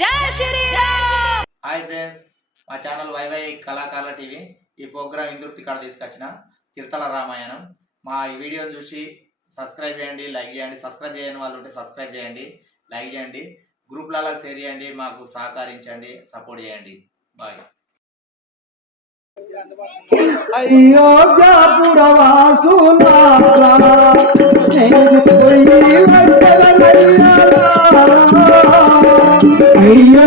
జై Sriram! Hi friends మా channel YY కళాకారుల టీవీ. ఈ ప్రోగ్రామ్ ఇందుర్తి కాడ తీసుకొచ్చిన చిరుతల రామాయణం. మా ఈ వీడియోని చూసి సబ్స్క్రైబ్ చేయండి లైక్ చేయండి. సబ్స్క్రైబ్ చేయని వాళ్ళు ఉంటే సబ్స్క్రైబ్ చేయండి లైక్ చేయండి. గ్రూప్లలో షేర్ చేయండి మాకు సహకరించండి సపోర్ట్ చేయండి. బాయ్. అయోధ్యాపురవాసులారా అయ్యో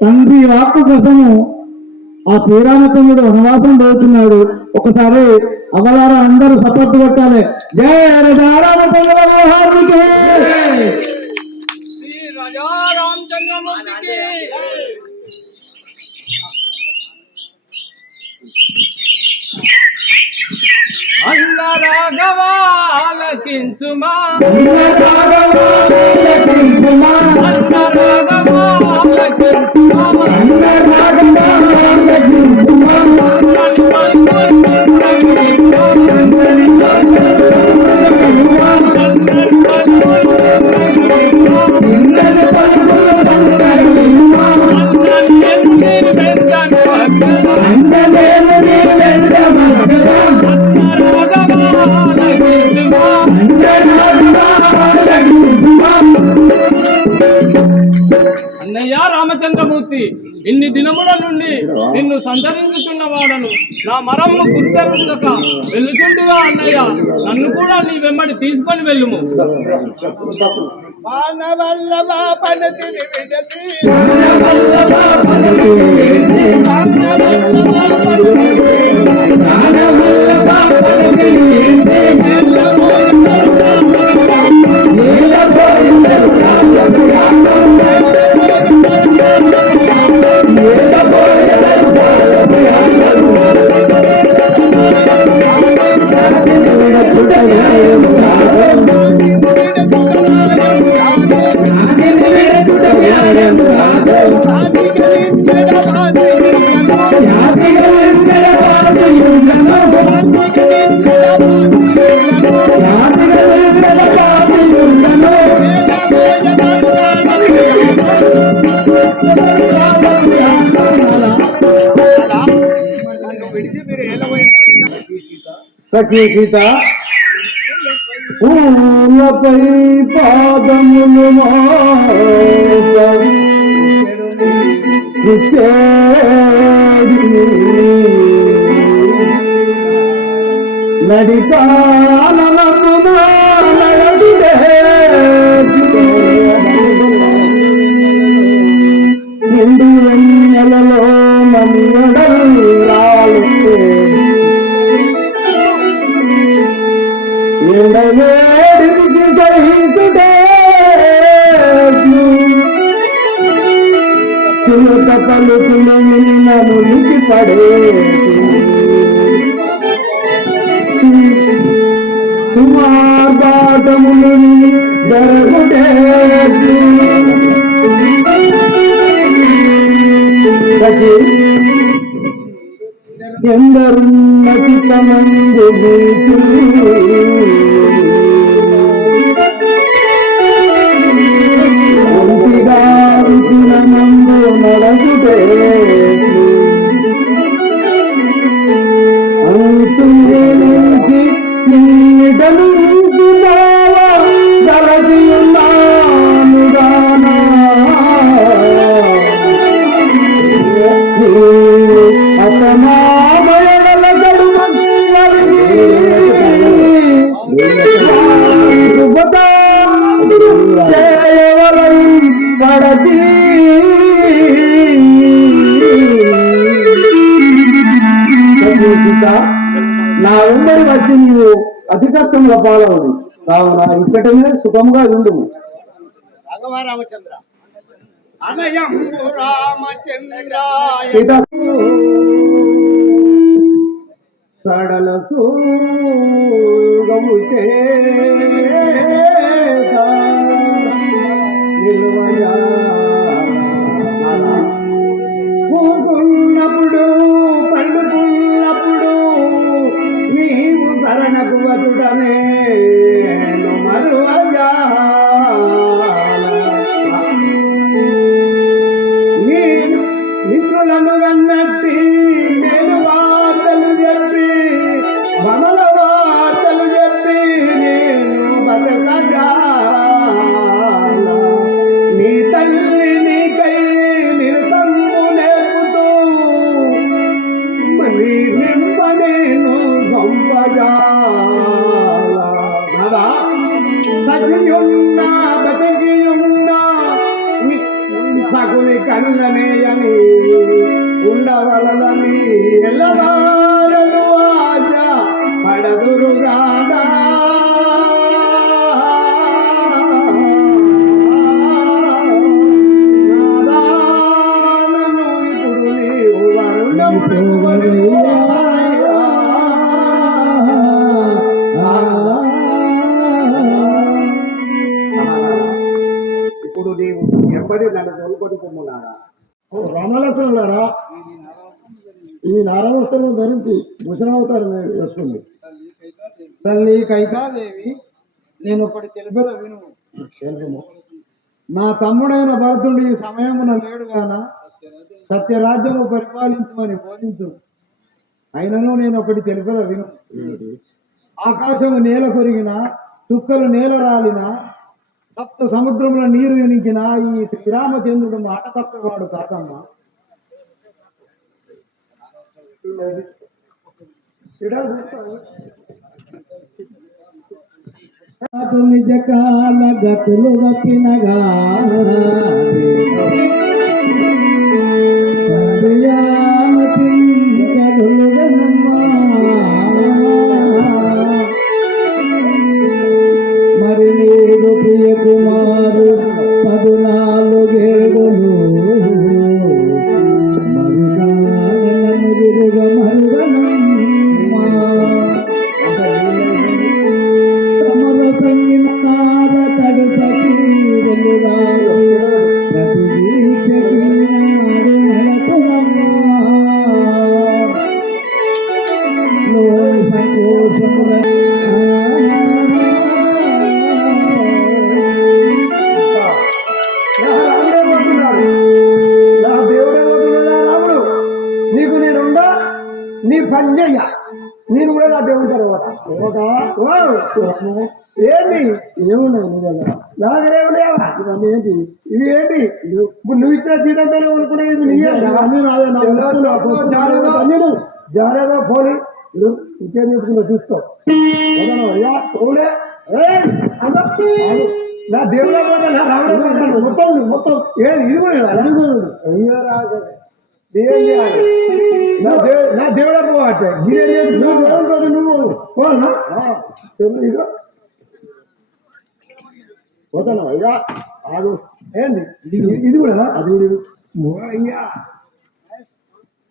తండ్రి వాక్కు కోసము ఆ శ్రీరామచంద్రుడు వనవాసం పోతున్నాడు. ఒకసారి అవలార అందరూ సపోర్ట్ కొట్టాలి. జయ రామచంద్ర మోహన్కి. అన్న రాఘవా ఆలకించుమా అన్న రాఘవా వాడను నా మరము వెళ్ళుచుండుగా అన్నయ్య? నన్ను కూడా నీ వెంబడి తీసుకొని వెళ్ళుము. Thank సఖీ సీత. పూలపై పాదములు మోపడి పడేది పడే సుమార్గాటములు జరుగుటే ఎందరున్నతి తమందు నా వెంబడి వచ్చి నీవు అతి కష్టంలో పాలవదు కావున ఇచ్చటమే సుఖంగా ఉండు రామచంద్ర సడల సూ ದೇ సగుని బతికియున్నా అని కళ్ళనేయని ఎల్లవా నారవస్త్రం ధరించి భూషణావతారం వేసుకుంది. తల్లి కైకాదేవి నేను ఒకటి తెలిపద విను. నా తమ్ముడైన భరతుడు ఈ సమయమున లేడుగాన సత్యరాజ్యము పరిపాలించమని బోధించు. అయినను నేను ఒకటి తెలిపద విను. ఆకాశము నేల కొరిగిన చుక్కలు నేల రాలిన సప్త సముద్రముల నీరు ఎనికిన ఈ శ్రీరామచంద్రుడు మాట తప్పేవాడు కాదమ్మా. हाँ, निज का लगत लोग पिनगा చెయ్య నేను కూడా నా దేవుని తర్వాత. ఏంటి ఏమున్నాయి నీ దగ్గర? నా దగ్గర ఏమున్నాయా ఇవన్నీ ఏంటి? ఇవి ఏంటి? ఇప్పుడు నువ్వు ఇచ్చిన జీతంతో అనుకున్నా ఇవి నీయే. జాగ్రత్త. పోనీ. ఇంకేం తీసుకో. వదలను, అయ్యా పోలే. నా దేవుడా నా రాముడా. మొత్తం మొత్తం. ఏది ఇది కూడా? అయ్యో రాజా. దేం చేయాలి నా దేవు నా దేవుడా చేసి నువ్వు పోనా? సరే ఇగో. పోతాను అయ్యా ఆగు. ఏంది? ఇది కూడా అది అయ్యా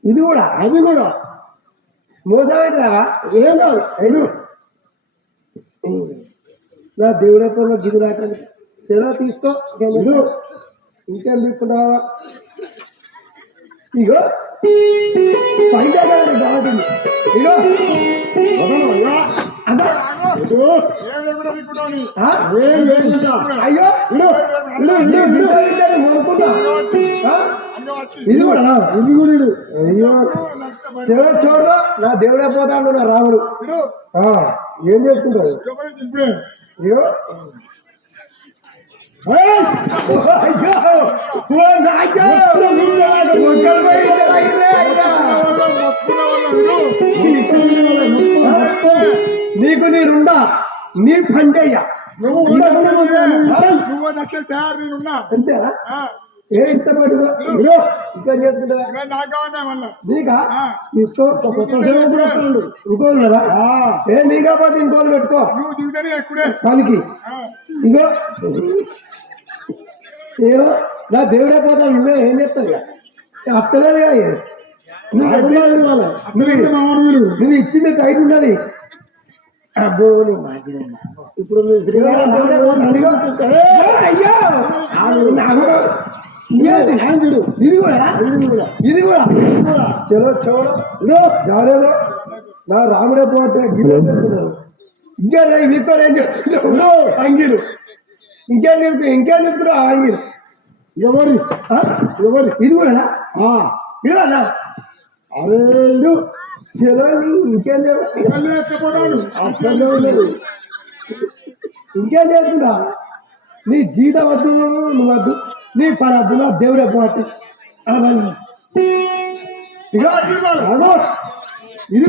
ఇది. కూడా అది కూడా. మోసమైందావా ఏం కాదు అయిను నా దేవుడే పొల్ల గిది రాకండి. సెలవు తీసుకో. ఇక ఇంకేం తీసుకుంటావా? ఇగో. అయ్యా. ఇది కూడా ఇది కూడా అయ్యో. చూడ నా దేవుడే పోతాడు నా రాముడు. ఏం చేసుకుంటాడు అయ్యో నీకు నీ రుండా నీకు నీరుండా నీ పంజయ్య నువ్వు నచ్చే తయారు నేనున్నా అంతేనా ఆ, ఏ ఇష్టపడుగా ఇంకా చేసుకుంటా నాకు ఇంకోళ్ళు ఏ నీ కాకపోతే ఇంకోళ్ళు పెట్టుకో నువ్వు దిగుతానే ఎక్కువ పనికి ఇదో ఇగో ఏమో? నా దేవుడే పోతాను నువ్వే ఏం చేస్తావు ఇక? అత్తలేదు నువ్వు వాళ్ళ. నువ్వు ఇచ్చింది టైట్ ఉన్నది. అబ్బో నీ మాజిదమ్మా. ఇప్పుడు అయ్యో? ఇది కూడా. ఇది కూడా. చలో చూడు ఇదో జాలేదు నా రాముడే పోతే ఇంకా మీతో ఏం చేస్తున్నావు అంగీలు. ఇంకేం తీసుకు ఇంకేం ఆ అంగీలు ఎవరి? ఎవరి? ఇది కూడా ఇదేనా అరే నీ ఇంకేం ఎక్కపోతాడు. అసలు ఉండదు. ఇంకేం చేసుకుంటా నీ జీతం వద్దు నువ్వు వద్దు. నీ పని వద్దు నా దేవుడే పోటీ. ఇది